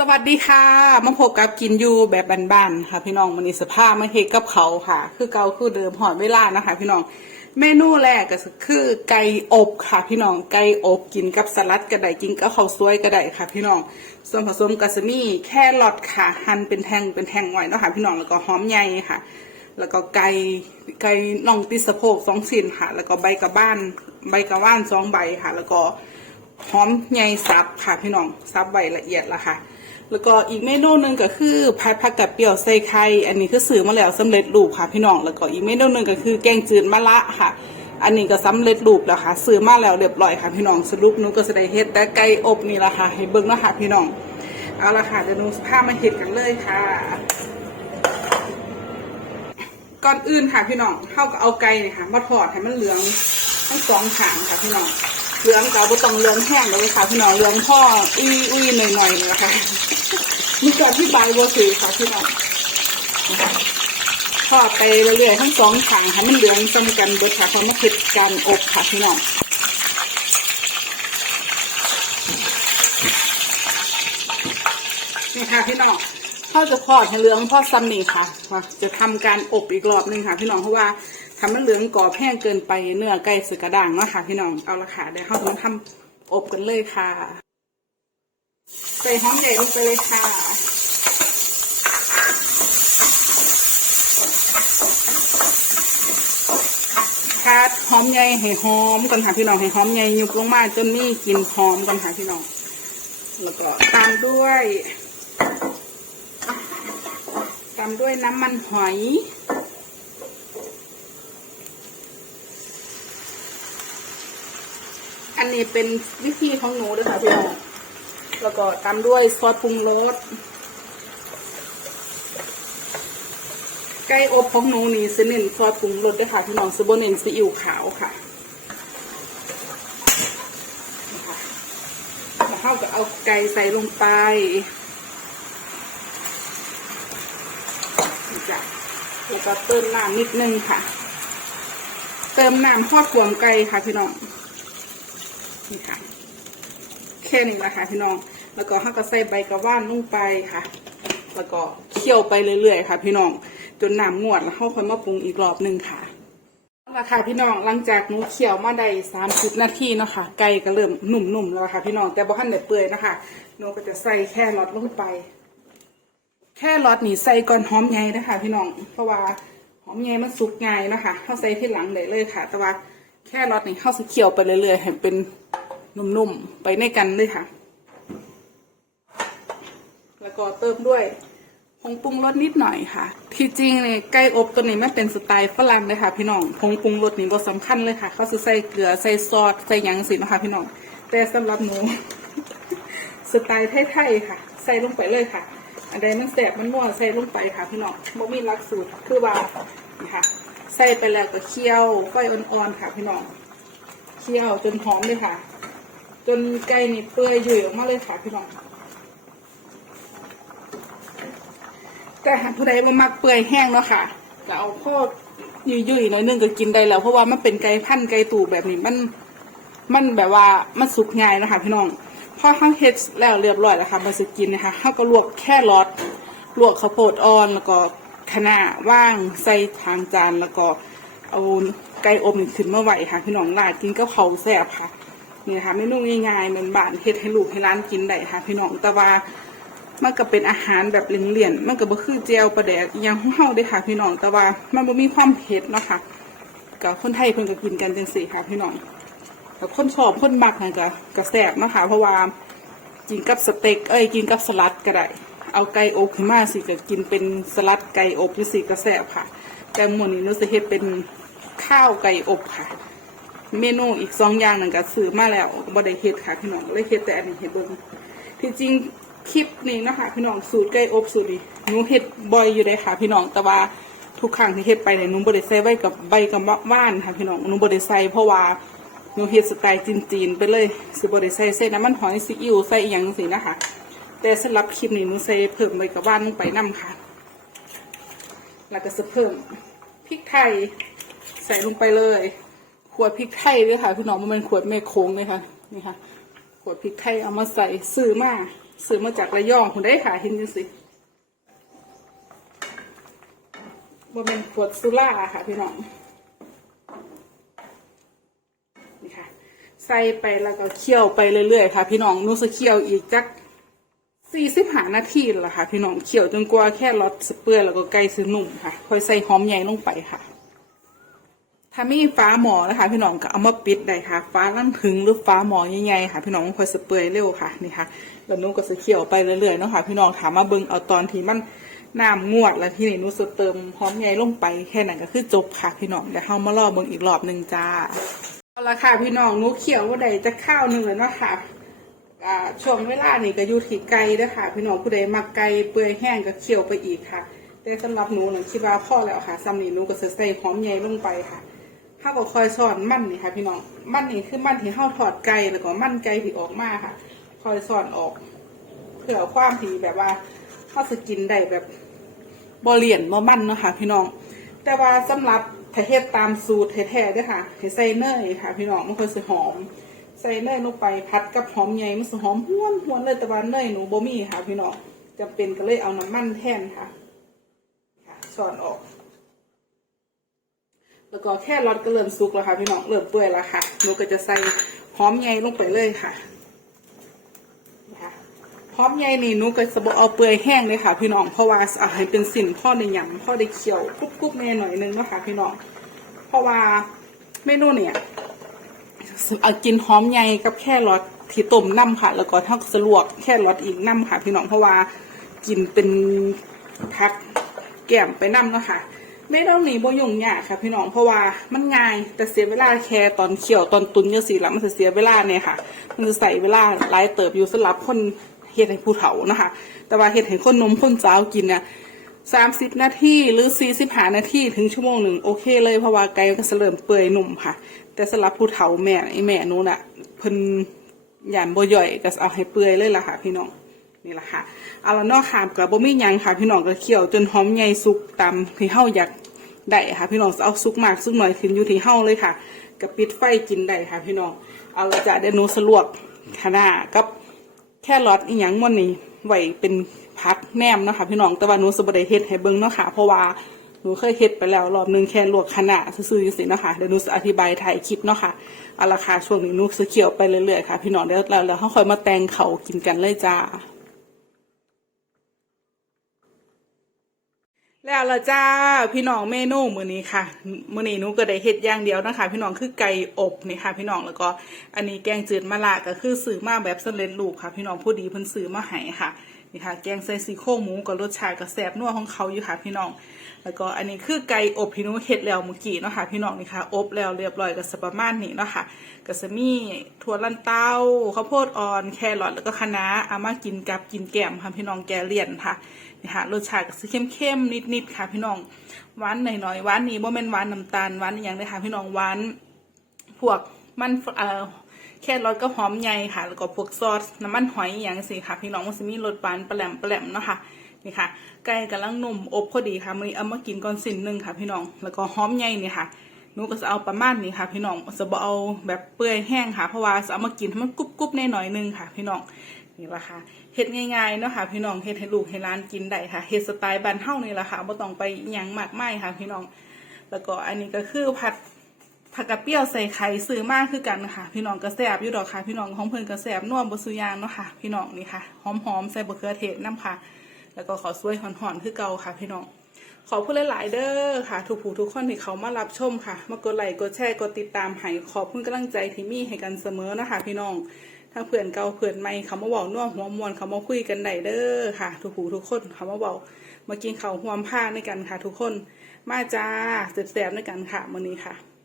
สวัสดีค่ะ มาพบกับกินยูแบบบ้านๆค่ะ พี่น้องมันนี้สภาพมาเฮ็ดกับเขาค่ะ คือเกาคือเดิมหอดเวลานะคะ พี่น้องเมนูแรกก็คือไก่อบค่ะ พี่น้องไก่อบกินกับสลัดก็ได้กินกับข้าวสวยก็ได้ค่ะ พี่น้องส่วนผสมก็จะมีแค่รอทค่ะหั่นเป็นแท่งเป็นแท่งไว้เนาะค่ะพี่น้องแล้วก็หอมใหญ่ค่ะ แล้วก็ไก่ไก่น่องติสะโพกสองชิ้นค่ะ แล้วก็ใบกระบ้านใบกระว่านสองใบค่ะ แล้วก็หอมใหญ่สับค่ะ พี่น้องสับใบละเอียดละค่ะ แล้วก็อีกเมนูหนึ่งก็คือผัดผักกาดเปรี้ยวใส่ไข่อันนี้คือซื้อมาแล้วสำเร็จรูปค่ะพี่น้องแล้วก็อีกเมนูหนึ่งก็คือแกงจืดมะละค่ะ อันนี้ก็สำเร็จรูปแล้วค่ะซื้อมาแล้วเรียบร้อยค่ะพี่น้องสรุปหนูก็จะได้เฮ็ดแต่ไก่อบนี่ละค่ะให้เบิ่งเนาะค่ะพี่น้องเอาละค่ะเดี๋ยวหนูพามาเฮ็ดกันเลยค่ะ ก่อนอื่นค่ะพี่น้องเข้าก็เอาไก่เนี่ยค่ะมาทอดให้มันเหลืองทั้งสองขางค่ะพี่น้อง เหลืองก็บ่ต้องเหลืองแห้งเลยค่ะพี่น้องเหลืองพ่ออุ้ยอุ้ยหน่อยหน่อยๆนะคะมีการที่ใบบัวสีค่ะพี่น้องทอดไปเรื่อยๆทั้งสองขางให้มันเหลืองซ้ำกันบดค่ะเพราะมันคือการอบค่ะพี่น้องนี่ค่ะพี่น้องเขาจะทอดให้เหลืองพ่อซ้ำนี่ค่ะ จะทำการอบอีกรอบหนึ่งค่ะ พี่น้องเพราะว่า ทำมันเหลืองกรอบแห้งเกินไปเนื้อไก่สึกกระด้างเนาะค่ะ พี่น้องเอาละค่ะเดี๋ยวเขาจะมาทำอบกันเลยค่ะ ใส่หอมใหญ่ลงไปเลยค่ะคาดหอมใหญ่ให้หอมก่อนค่ะพี่น้องให้หอมใหญ่ยุบลงมาจนนี่กลิ่นหอมก่อนค่ะพี่น้องแล้วก็ตามด้วย ตามด้วยน้ำมันหอย นนี้เป็นวิธีของหนูด้วยค่ะพี่น้องแล้วก็ตามด้วยซอสปรุงรสไก่อบของหนูนี่จะเน้นซอสปรุงรสด้วยค่ะพี่น้องซูโบเน้นซีอิ๊วขาวค่ะแล้วเราก็เอาไก่ใส่ลงไปจ้ะแล้วก็เติมน้ำนิดนึงค่ะ เติมน้ำทอดกวางไก่ค่ะพี่น้อง นี่ค่ะ แค่นี้แหละค่ะพี่น้อง แล้วก็ห้าก็ใส่ใบกระว่านลงไปค่ะ แล้วก็เคี่ยวไปเรื่อยๆค่ะ พี่น้อง จนน้ำงวดแล้วเขาค่อยมาปรุงอีกรอบหนึ่งค่ะเอาละค่ะพี่น้องหลังจากหนูเคี่ยวมาได้สามสิบนาทีเนาะค่ะไก่ก็เริ่มหนุ่มๆแล้วค่ะ พี่น้องแต่บ่ทันได้เปื่อยนะคะหนูก็จะใส่แค่รอทลงไป แค่รอทนี่ใส่ก่อนหอมใหญ่นะคะพี่น้องเพราะว่าหอมใหญ่มันสุกง่ายนะคะเข้าใส่ที่หลังได้เลยค่ะ แต่ว่าแค่รอทนี่เขาสิเคี่ยวไปเรื่อยๆให้เป็น นุ่มๆ ไปในกันเลยค่ะ แล้วก็เติมด้วยผงปรุงรสนิดหน่อยค่ะ ที่จริงเนี่ยไก่อบตัวนี้มันเป็นสไตล์ฝรั่งเลยค่ะ พี่น้องผงปรุงรสนี่ก็สำคัญเลยค่ะ เขาจะใส่เกลือใส่ซอสใส่ยังสินะคะพี่น้อง แต่สำหรับหนูสไตล์ไทยๆค่ะ ใส่ลงไปเลยค่ะ อันใดมันแสบมันนัวใส่ลงไปค่ะ พี่น้องบ่มีลักสูตรคือว่านะคะใส่ไปแล้วก็เคี่ยวไฟอ่อนๆค่ะ พี่น้องเคี่ยวจนหอมเลยค่ะ จนไก่นี่เปื่อยยุ่ยออกมาเลยค่ะพี่น้องแต่หากผู้ใดไม่มักเปื่อยแห้งเนาะค่ะเราเอาพอยุ่ยๆหน่อยนึงก็กินได้แล้ว เพราะว่ามันเป็นไก่พันไก่ตู่แบบนี้มัน มันแบบว่ามันสุกง่ายนะคะพี่น้องพอข้งเฮ็ดแล้วเรียบร้อยแล้วค่ะมันจะกินนะคะเขาก็ลวกแค่รอดลวกข้าวโพดอ่อนแล้วก็คะน้าว่างใส่ทางจานแล้วก็เอาไก่อบนี่ขึ้นมาไหวค่ะพี่น้องราดกินกับเขาแซ่บค่ะ นี่ค่ะเมนูง่ายๆเหมือนบ้านเฮ็ดให้ลูกให้ร้านกินได้ค่ะพี่น้องแต่ว่ามันก็เป็นอาหารแบบเลี่ยนๆมันก็บ่คือเจียวปลาแดกอยังของเฮาเด้ค่ะ พี่น้องแต่ว่ามันบ่มีความเผ็ดเนาะค่ะก็คนไทยเพิ่นก็กินกันจังซี่ค่ะ พี่น้องแต่คนชอบคนมักนั่นก็ก็แซ่บเนาะค่ะเพราะว่ากินกับสเต็กเอ้ยกินกับสลัดก็ได้เอาไก่อบขึ้นมาสิก็กินเป็นสลัดไก่อบจังซี่ก็แซ่บค่ะ แต่หมื้อนี้นูสิเฮ็ดเป็นข้าวไก่อบค่ะ เมนูอีกสองอย่างนั่นก็ซื้อมาแล้วบ่ได้เฮ็ดค่ะพี่น้องเลยเฮ็ดแต่อันนี้เฮ็ดเบิ่งที่จริงคลิปนี้นะคะพี่น้องสูตรไก่อบสูตรนี้หนูเฮ็ดบ่อยอยู่เลยค่ะ พี่น้องแต่ว่าทุกครั้งที่เฮ็ดไปเนี่ยหนูบ่ได้ใส่ไว้กับใบกับว่านค่ะพี่น้องหนูบ่ได้ใส่เพราะว่าหนูเฮ็ดสไตล์จีนๆไปเลยสิบ่ได้ใส่เส้นน้ำมันหอยซีอิ๊วใส่อีหยังจังซี่นะคะ แต่สำหรับคลิปนี้หนูใส่เพิ่มใบกับว่านลงไปนํค่ะ แล้วก็จะเพิ่มพริกไทยใส่ลงไปเลย ขวดพริกไทยด้วยค่ะ พี่น้องมันเป็นขวดแม่โค้งเลยค่ะนี่ค่ะ ขวดพริกไทยเอามาใส่ซื้อมาซื้อมาจากระยองคุณได้ค่ะเห็นจังสิบ่เป็นขวดสุราค่ะ พี่น้องนี่ค่ะ ใส่ไปแล้วก็เคี่ยวไปเรื่อยๆค่ะ พี่น้องนูจะเคี่ยวอีกจักสี่สิบห้านาทีละค่ะ พี่น้องเคี่ยวจนกว่าแค่รสเปื่อยแล้วก็ไก่ซื้อนุ่มค่ะ ค่อยใส่หอมใหญ่ลงไปค่ะ ถ้ามีฟ้าหมอนะคะ พี่น้องก็เอามาปิดได้ค่ะ ฟ้าลั่นถึงหรือฟ้าหมอใหญ่ๆค่ะ พี่น้องคอยสเปรย์เร็วค่ะนี่ค่ะแล้วนุก็จะเคี่ยวไปเรื่อยๆเนาะค่ะ พี่น้องถามมาเบิ่งเอาตอนที่มันน้ำงวดแล้วที่นี่หนุจะเติมหอมใหญ่ลงไปแค่นั้นก็คือจบค่ะ พี่น้องเดี๋ยวเฮามารอเบิ่งอีกรอบหนึ่งจ้าเอาละค่ะ พี่น้องนุเคี่ยวว่าใดจะข้าวหนึ่งเลยเนาะค่ะช่วงเวลานี่ก็อยู่ที่ไก่เด้อค่ะพี่น้องผู้ใดมักไก่เปื่อยแห้งก็เคี่ยวไปอีกค่ะ แต่สำหรับหนูหนูคิดว่าพ่อแล้วค่ะซ้ำนี้หนูก็จะใส่หอมใหญ่ลงไปค่ะ ข้าก็คอยสอนมันนี่ค่ะ พี่น้อง มันนี่คือมันที่เข้าถอดไก่แล้วก็มันไก่ที่ออกมาค่ะ คอยสอนออก เพื่อความที่แบบว่าเข้าสกินได้แบบบเลียนบ่มันเนาะค่ะ พี่น้อง แต่ว่าสำหรับถ้าเฮ็ดตามสูตรแท้ๆเด้วยค่ะให้ใส่เนยค่ะ พี่น้องมันค่อยสิหอม ใส่เนยลงไปผัดกับหอมใหญ่มันสิหอมห้วนห้วนเลยแต่ว่าเนยหนูบ่มีค่ะ พี่น้องจำเป็นก็เลยเอาน้ำมันแทนค่ะค่ะสอนออก แล้วก็แค่รอดก็เริ่มสุกแล้วค่ะพี่น้องเริ่มเปื่อยแล้วค่ะหนูก็จะใส่หอมใหญ่ลงไปเลยค่ะหอมใหญ่นี่หนูก็จะบอกเอาเปื่อยแห้งเลยค่ะ พี่น้องเพราะว่าเอาให้เป็นสินพ่อในยำพ่อได้เคี่ยวกรุบกรุบแน่หน่อยนึงนะคะพี่น้องเพราะว่าเมนูเนี่ยเอากินหอมใหญ่กับแค่รอดที่ต้มน้ำค่ะ แล้วก็ทั้งสลวกแค่รอดอีกน้ำค่ะ พี่น้องเพราะว่ากินเป็นพักแก้มไปน้ำเนาะค่ะ ไม่ต้องหนีบ่ยุ่งยากค่ะพี่น้องเพราะว่ามันง่ายแต่เสียเวลาแค่ตอนเคี่ยวตอนตุนเยอะสิละมันจะเสียเวลาเนี่ยค่ะ มันจะใส่เวลาหลายเติบอยู่สำหรับคนเฮ็ดให้ผู้เฒ่านะคะ แต่ว่าเฮ็ดให้คนนมคนสาวกินเนี่ยสามสิบนาทีหรือสี่สิบห้านาทีถึงชั่วโมงหนึ่งโอเคเลยเพราะว่าไก่ก็จะเริ่มเปื่อยหนุ่มค่ะ แต่สำหรับผู้เฒ่าแม่ไอแม่นู้นอะเพิ่นหยานบ่ย่อยก็เอาให้เปื่อยเลยล่ะค่ะพี่น้อง นี่แหละค่ะเอาละเนอกขามกับบ่มีหยังค่ะ พี่น้องก็เคี่ยวจนหอมใหญ่สุกตามที่เฮาอยากได้ค่ะ พี่น้องเอาสุกมากสุกหน่อยขึ้นอยู่ที่เฮาเลยค่ะกับปิดไฟกินได้ค่ะ พี่น้องเอาละจะเดี๋ยวหนูสลวกคะน้ากับแค่รอทอีหยังมันนี่ไว้เป็นพักแนมนะคะพี่น้องแต่ว่าหนูสบดเฮ็ดให้เบิ่งเนาะค่ะเพราะว่าหนูเคยเฮ็ดไปแล้วรอบนึงแค่ลวกคะน้าซื่อๆจังซี่เนาะค่ะเดี๋ยวหนูจะอธิบายถ่ายคลิปเนาะค่ะเอาละค่ะช่วงนี้หนูจะเคี่ยวไปเรื่อยๆค่ะ พี่น้องเดี๋ยวแล้วแล้วเฮาค่อยมาแต่งเขากินกันเลยจ้า แล้วละจ้าพี่น้องเมนูมื้อนี้ค่ะมื้อนี้หนูก็ได้เฮ็ดอย่างเดียวนะคะ พี่น้องคือไก่อบนี่ค่ะ พี่น้องแล้วก็อันนี้แกงจืดมะระก็คือซื้อมาแบบสำเร็จรูปค่ะ พี่น้องผู้ดีเพิ่นซื้อมาให้ค่ะนี่ค่ะ แกงใส่ซี่โครงหมูก็รสชาติก็แซ่บนัวของเขาอยู่ค่ะ พี่น้อง แล้วก็อันนี้คือไก่อบพี่หนูเฮ็ดแล้วเมื่อกี้เนาะค่ะ พี่น้องนี่ค่ะ อบแล้วเรียบร้อยก็สิประมาณนี้เนาะค่ะก็จะมีถั่วลันเต้าข้าวโพดอ่อนแครอทแล้วก็คะน้าเอามากินกับกินแกมค่ะพี่น้องแกเลี่ยนค่ะ นี่ค่ะรสชาติก็สิเข้มๆนิดๆค่ะพี่น้องหวานหน่อยๆหวานนี่บ่แม่นหวานน้ำตาลหวานอย่างเลยค่ะพี่น้องหวานพวกมันเอ่อแค่รสก็หอมใหญ่ค่ะ แล้วก็พวกซอสน้ำมันหอยอย่างสิค่ะ พี่น้องมันสิมีรสหวานแปลมแปลมๆเนาะค่ะนี่ค่ะไก่กำลังนุ่มอบพอดีค่ะมื้อนี้เอามากินก่อนสิ้นหนึงค่ะ พี่น้องแล้วก็หอมใหญ่นี่ค่ะหนูก็จะเอาประมาณนี้ค่ะ พี่น้องจะบ่เอาแบบเปื่อยแห้งค่ะเพราะว่าจะเอามากินให้มันกรุบๆแน่หน่อยนึงค่ะ พี่น้อง นี่ละค่ะเฮ็ดง่ายๆเนาะค่ะพี่น้องเฮ็ดให้ลูกให้ร้านกินได้ค่ะเฮ็ดสไตล์บ้านเฮานี่แหละค่ะบ่ต้องไปยังมากมายค่ะพี่น้อง แล้วก็อันนี้ก็คือผัดผักกระเปี้ยวใส่ไข่ซื้อมากคือกันค่ะ พี่น้องก็แซบอยู่ดอกค่ะ พี่น้องของเพิ่นก็แซบนัวบ่ซื้อยางเนาะค่ะ พี่น้องนี่ค่ะหอมๆใส่บะเขือเทศน้ำค่ะ แล้วก็ขอสวยหอนๆคือเก่าค่ะ พี่น้องขอบคุณหลายๆเด้อค่ะ ทุกผู้ทุกคนที่เขามารับชมค่ะ มากดไลค์กดแชร์กดติดตามให้ขอบคุณกำลังใจที่มีให้กันเสมอนะคะ พี่น้อง ถ้าเพื่อนเก่าเพื่อนใหม่เขามาบอกน่วหัวมวนเขามาคุยกันได้เด้อค่ะ ทุกผู้ทุกคนเขามาบอกมากินเขาวหวมผ้าด้วยกันค่ะ ทุกคนมาจ้าเสียบๆด้วยกันค่ะมื้อนี้ค่ะ